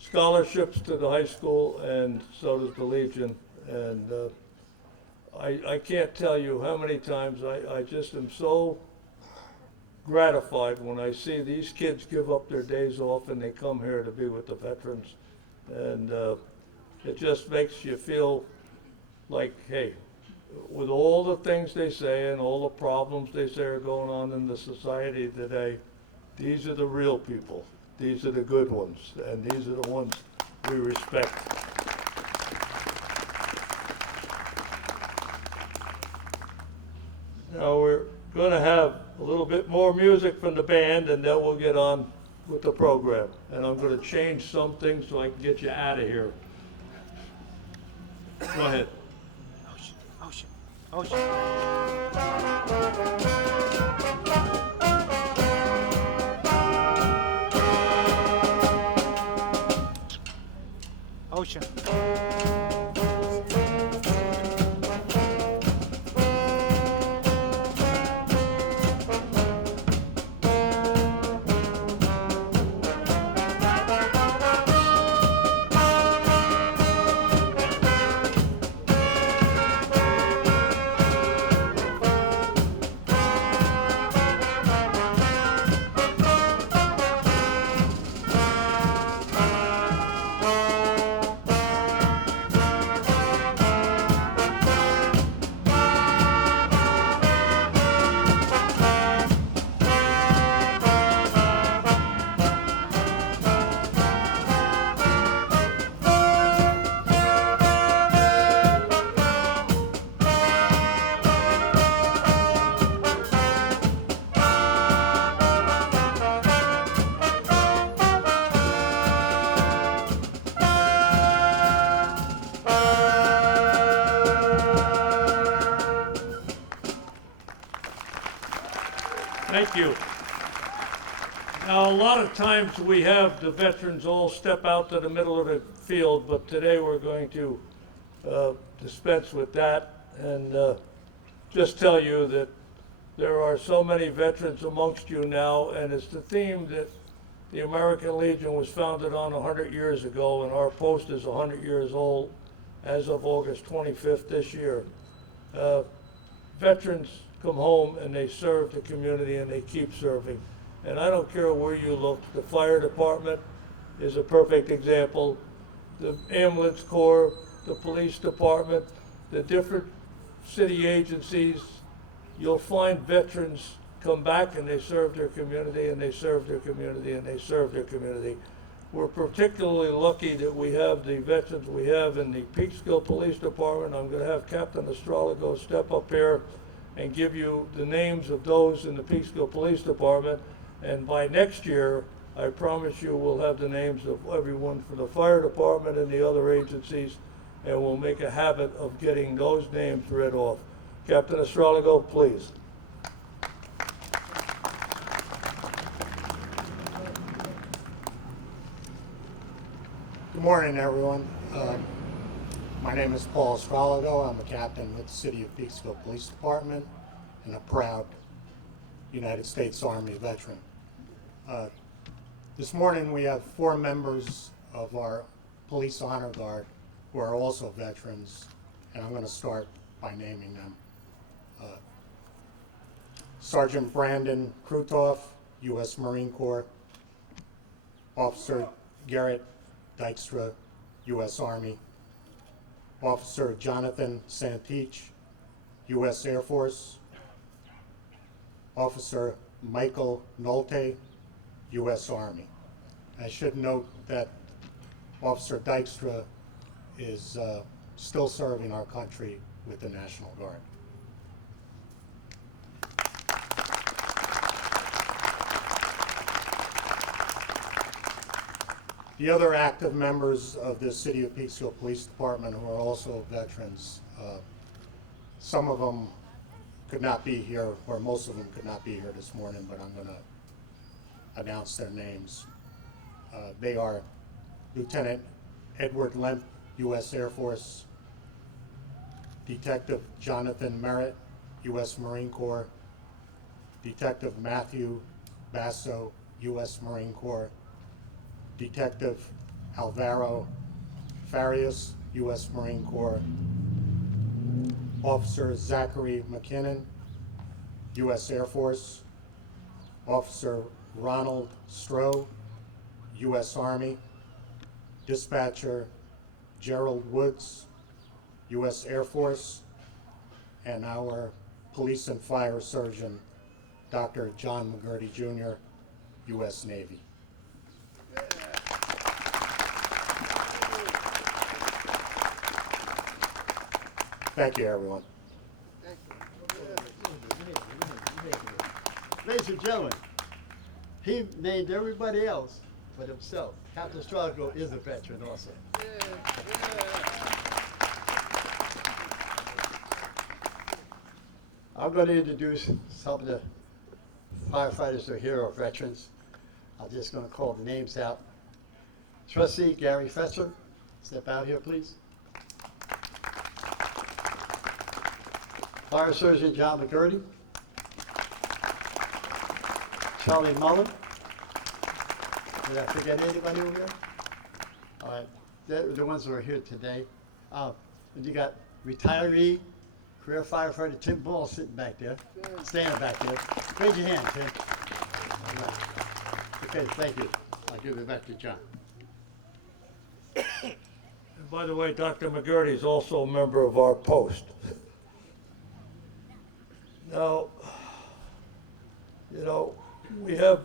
scholarships to the high school, and so does the Legion. And I can't tell you how many times I just am so gratified when I see these kids give up their days off and they come here to be with the veterans. And it just makes you feel like, hey, with all the things they say and all the problems they say are going on in the society today, these are the real people. These are the good ones, and these are the ones we respect. Now we're going to have a little bit more music from the band, and then we'll get on with the program. And I'm going to change something so I can get you out of here. Go ahead. Ocean. Ocean. Thank you. Now, a lot of times we have the veterans all step out to the middle of the field, but today we're going to dispense with that and just tell you that there are so many veterans amongst you now, and it's the theme that the American Legion was founded on 100 years ago, and our post is 100 years old as of August 25th this year. Veterans come home and they serve the community and they keep serving. And I don't care where you look, the fire department is a perfect example. The ambulance corps, the police department, the different city agencies, you'll find veterans come back and they serve their community and they serve their community and they serve their community. We're particularly lucky that we have the veterans we have in the Peekskill Police Department. I'm going to have Captain Astrologo step up here and give you the names of those in the Peekskill Police Department. And by next year, I promise you we'll have the names of everyone for the fire department and the other agencies, and we'll make a habit of getting those names read off. Captain Astrologo, please. Good morning, everyone. My name is Paul Astrologo. I'm a captain with the City of Peekskill Police Department and a proud United States Army veteran. This morning we have 4 members of our Police Honor Guard who are also veterans, and I'm going to start by naming them. Sergeant Brandon Krutoff, U.S. Marine Corps. Officer Garrett Dykstra, U.S. Army. Officer Jonathan Santich, U.S. Air Force. Officer Michael Nolte, U.S. Army. I should note that Officer Dykstra is still serving our country with the National Guard. The other active members of the City of Peekskill Police Department who are also veterans, some of them could not be here, or most of them could not be here this morning, but I'm going to announce their names. They are Lieutenant Edward Lemp, U.S. Air Force, Detective Jonathan Merritt, U.S. Marine Corps, Detective Matthew Basso, U.S. Marine Corps, Detective Alvaro Farias, U.S. Marine Corps, Officer Zachary McKinnon, U.S. Air Force, Officer Ronald Stroh, U.S. Army, Dispatcher Gerald Woods, U.S. Air Force, and our Police and Fire Surgeon, Dr. John McGurty Jr., U.S. Navy. Thank you, everyone. Ladies and gentlemen, he named everybody else but himself. Captain Astrologo is a veteran also. I'm going to introduce some of the firefighters who are here are veterans. I'm just going to call the names out. Trustee Gary Fetzer, step out here, please. Fire Surgeon John McGurty. Charlie Mullen. Did I forget anybody over there? All right, they're the ones who are here today. And you got retiree, career firefighter Tim Ball sitting back there, standing back there. Raise your hand, Tim. All right. Okay, thank you. I'll give it back to John. And by the way, Dr. McGurty is also a member of our post. Now, you know, we have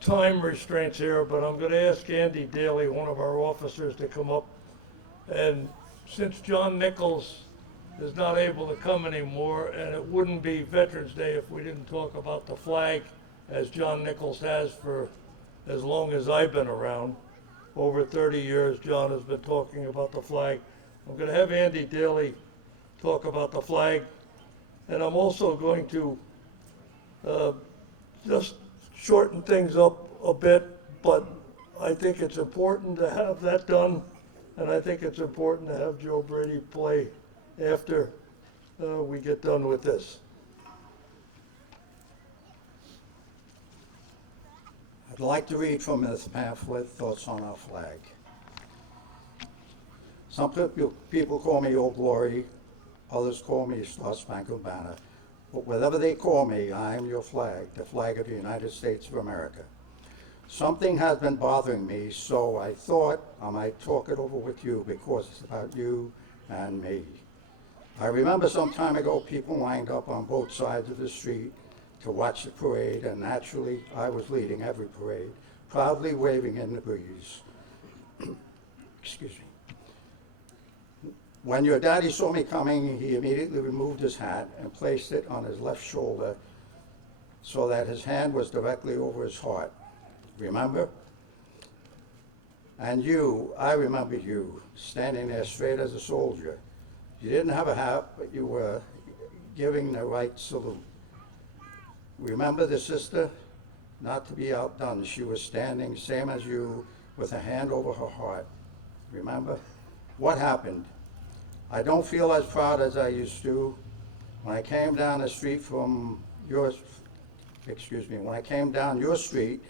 time restraints here, but I'm going to ask Andy Daly, one of our officers, to come up. And since John Nichols is not able to come anymore, and it wouldn't be Veterans Day if we didn't talk about the flag, as John Nichols has for as long as I've been around. Over 30 years, John has been talking about the flag. I'm going to have Andy Daly talk about the flag. And I'm also going to just shorten things up a bit, but I think it's important to have that done. and I think it's important to have Joe Brady play after we get done with this. I'd like to read from this pamphlet, Thoughts on Our Flag. Some people call me Old Glory, others call me Star Spangled Banner. But whatever they call me, I am your flag, the flag of the United States of America. Something has been bothering me, so I thought I might talk it over with you because it's about you and me. I remember some time ago people lined up on both sides of the street to watch the parade, and naturally I was leading every parade, proudly waving in the breeze. Excuse me. When your daddy saw me coming, he immediately removed his hat and placed it on his left shoulder so that his hand was directly over his heart. Remember? And you, I remember you, standing there straight as a soldier. You didn't have a hat, but you were giving the right salute. Remember the sister? Not to be outdone, she was standing, same as you, with a hand over her heart. Remember? What happened? I don't feel as proud as I used to. When I came down the street from your, when I came down your street,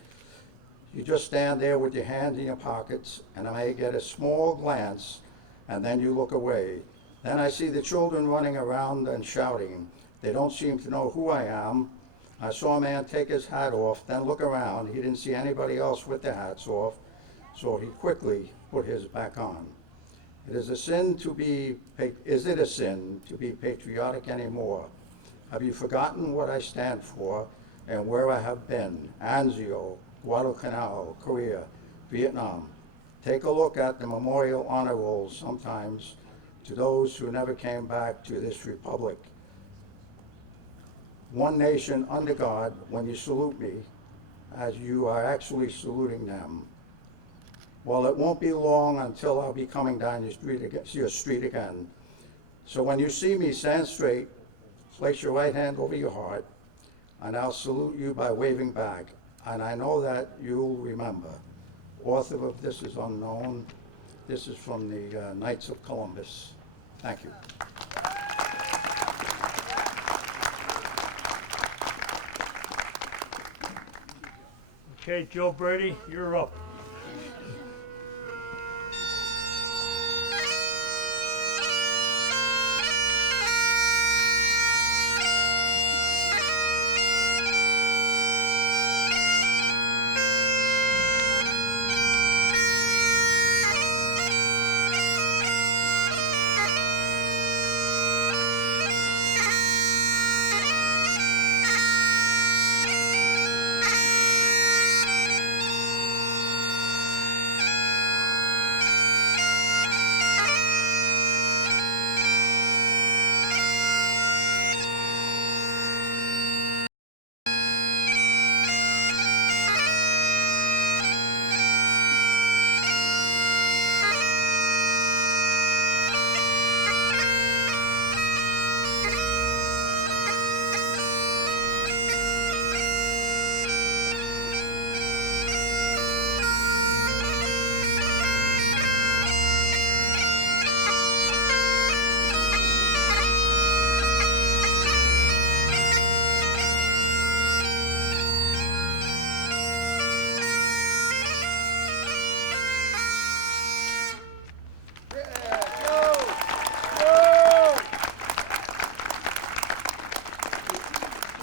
you just stand there with your hands in your pockets, and I may get a small glance, and then you look away. Then I see the children running around and shouting. They don't seem to know who I am. I saw a man take his hat off, then look around. He didn't see anybody else with their hats off, so he quickly put his back on. Is it a sin to be patriotic anymore? Have you forgotten what I stand for and where I have been? Anzio, Guadalcanal, Korea, Vietnam. Take a look at the memorial honor rolls sometimes to those who never came back to this republic. One nation under God, when you salute me, as you are actually saluting them. Well, it won't be long until I'll be coming down your street again. So when you see me, stand straight, place your right hand over your heart, and I'll salute you by waving back. And I know that you'll remember. Author of this is unknown. This is from the Knights of Columbus. Thank you. Okay, Joe Brady, you're up.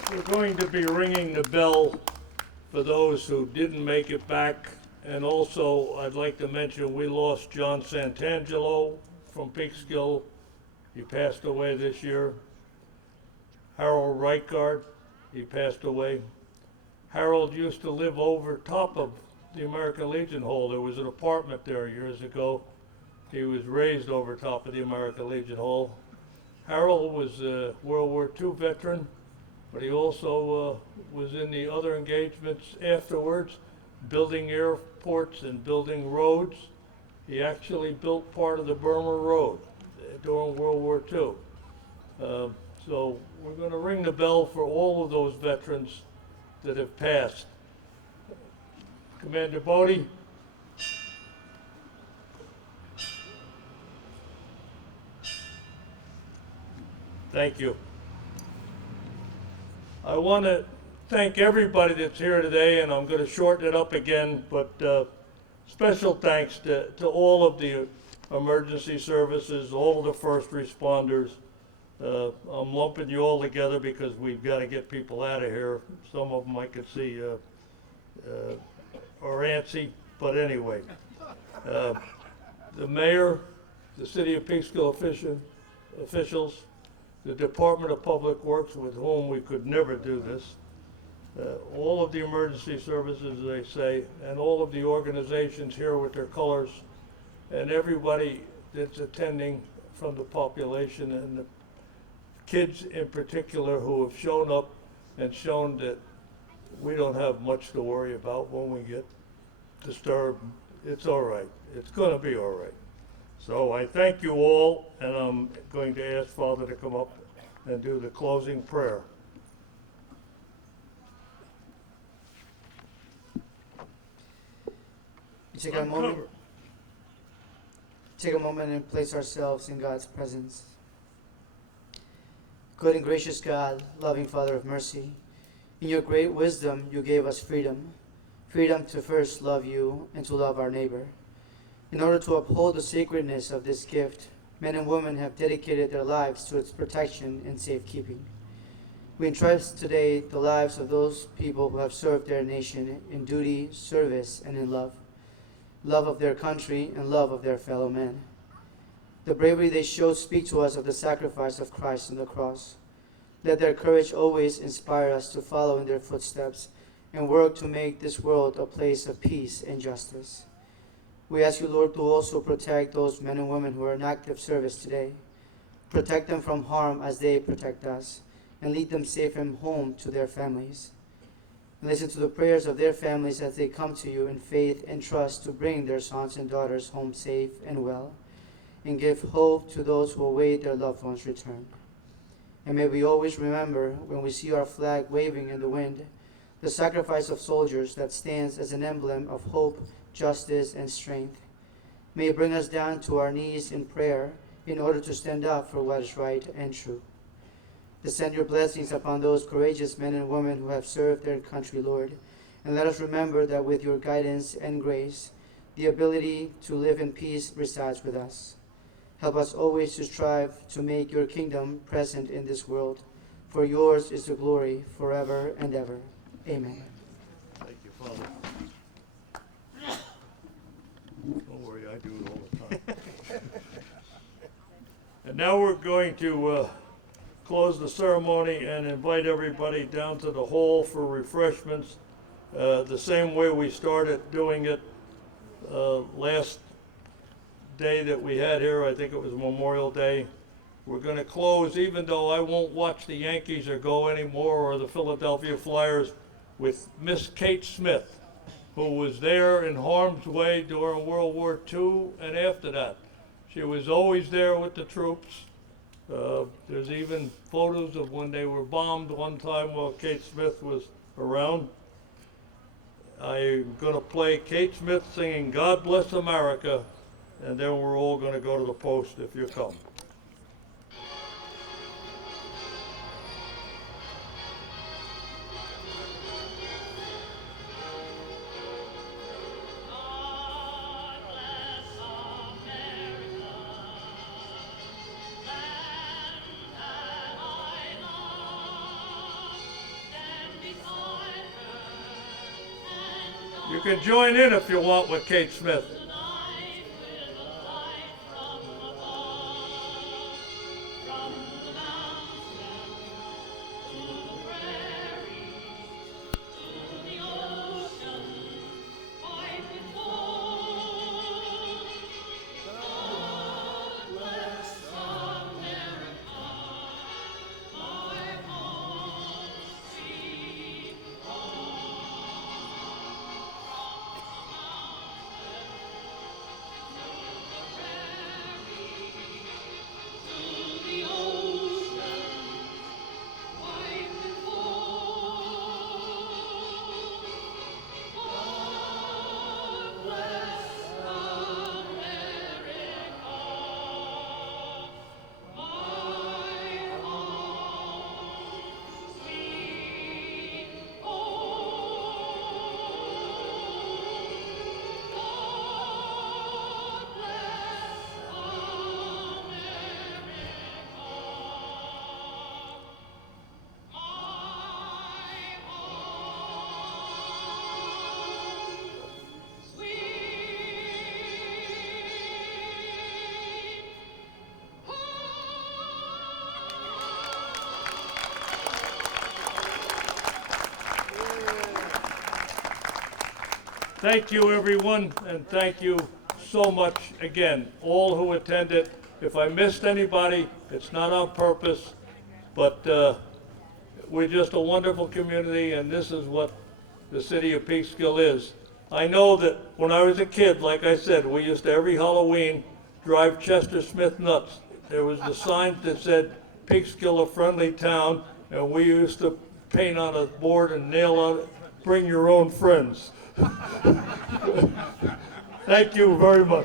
We're going to be ringing the bell for those who didn't make it back. And also, I'd like to mention we lost John Santangelo from Peekskill. He passed away this year. Harold Reichard, he passed away. Harold used to live over top of the American Legion Hall. There was an apartment there years ago. He was raised over top of the American Legion Hall. Harold was a World War II veteran, but he also was in the other engagements afterwards, building airports and building roads. He actually built part of the Burma Road during World War II. So we're going to ring the bell for all of those veterans that have passed. Commander Bodie. Thank you. I want to thank everybody that's here today, and I'm going to shorten it up again, but special thanks to all of the emergency services, all of the first responders. I'm lumping you all together because we've got to get people out of here. Some of them I could see are antsy, but anyway. The mayor, the city of Peekskill officials, the Department of Public Works, with whom we could never do this, all of the emergency services, as they say, and all of the organizations here with their colors, and everybody that's attending from the population, and the kids in particular who have shown up and shown that we don't have much to worry about when we get disturbed. It's all right. It's going to be all right. So I thank you all, and I'm going to ask Father to come up and do the closing prayer. Take a moment and place ourselves in God's presence. Good and gracious God, loving Father of mercy, in your great wisdom you gave us freedom to first love you and to love our neighbor. In order to uphold the sacredness of this gift, men and women have dedicated their lives to its protection and safekeeping. We entrust today the lives of those people who have served their nation in duty, service, and in love of their country and love of their fellow men. The bravery they showed speak to us of the sacrifice of Christ on the cross. Let their courage always inspire us to follow in their footsteps and work to make this world a place of peace and justice. We ask you, Lord, to also protect those men and women who are in active service today. Protect them from harm as they protect us, and lead them safe and home to their families. And listen to the prayers of their families as they come to you in faith and trust to bring their sons and daughters home safe and well, and give hope to those who await their loved ones' return. And may we always remember, when we see our flag waving in the wind, the sacrifice of soldiers that stands as an emblem of hope, justice, and strength. May it bring us down to our knees in prayer in order to stand up for what is right and true. Descend your blessings upon those courageous men and women who have served their country, Lord, and let us remember that with your guidance and grace, the ability to live in peace resides with us. Help us always to strive to make your kingdom present in this world, for yours is the glory forever and ever. Amen. Thank you, Father. Don't worry, I do it all the time. And now we're going to close the ceremony and invite everybody down to the hall for refreshments, the same way we started doing it last day that we had here. I think it was Memorial Day. We're going to close, even though I won't watch the Yankees or go anymore, or the Philadelphia Flyers, with Miss Kate Smith, who was there in harm's way during World War II and after that. She was always there with the troops. There's even photos of when they were bombed one time while Kate Smith was around. I'm going to play Kate Smith singing God Bless America, and then we're all going to go to the post if you come. You can join in if you want with Kate Smith. Thank you, everyone, and thank you so much again, all who attended. If I missed anybody, it's not on purpose, but we're just a wonderful community, and this is what the city of Peekskill is. I know that when I was a kid, like I said, we used to every Halloween drive Chester Smith nuts. There was the sign that said Peekskill, a friendly town, and we used to paint on a board and nail on it, bring your own friends. Thank you very much.